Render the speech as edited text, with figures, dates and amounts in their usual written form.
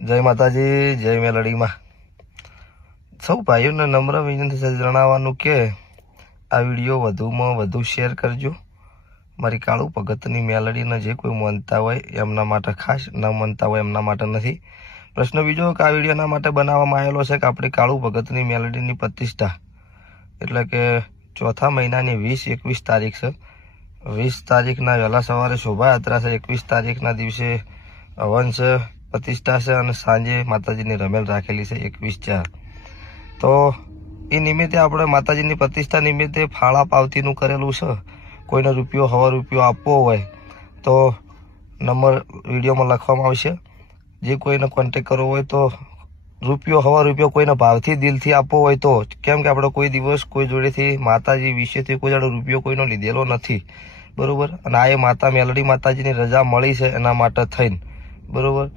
જય માતાજી, જય મેલડીમાં. સૌ ભાઈઓને નમ્ર વિનંતી જણાવવાનું કે આ વિડીયો વધુમાં વધુ શેર કરજો. મારી કાળુ ભગતની મેલડીને જે કોઈ માનતા હોય એમના માટે ખાસ, ન માનતા હોય એમના માટે નથી. પ્રશ્ન બીજો કે આ વિડીયોના માટે બનાવવામાં આવેલો છે કે આપણી કાળુ ભગતની મેલડીની પ્રતિષ્ઠા, એટલે કે ચોથા મહિનાની 20-21 તારીખ છે. 20 તારીખના વહેલા સવારે શોભાયાત્રા છે. 21 તારીખના દિવસે હવન છે, પ્રતિષ્ઠા છે અને સાંજે માતાજીની રમેલ રાખેલી છે 21/4. તો એ નિમિત્તે આપણે માતાજીની પ્રતિષ્ઠા નિમિત્તે ફાળા પાવતીનું કરેલું છે. કોઈને રૂપિયો, 100 રૂપિયો આપવો હોય તો નંબર વિડીયોમાં લખવામાં આવશે. જે કોઈને કોન્ટેક કરવો હોય તો રૂપિયો, 100 રૂપિયો કોઈને ભાવથી દિલથી આપવો હોય તો, કેમ કે આપણે કોઈ દિવસ કોઈ જોડેથી માતાજી વિશેથી કોઈ જોડે રૂપિયો કોઈનો લીધેલો નથી, બરોબર. અને આ એ માતા મેલડી માતાજીની રજા મળી છે એના માટે થઈને, બરોબર.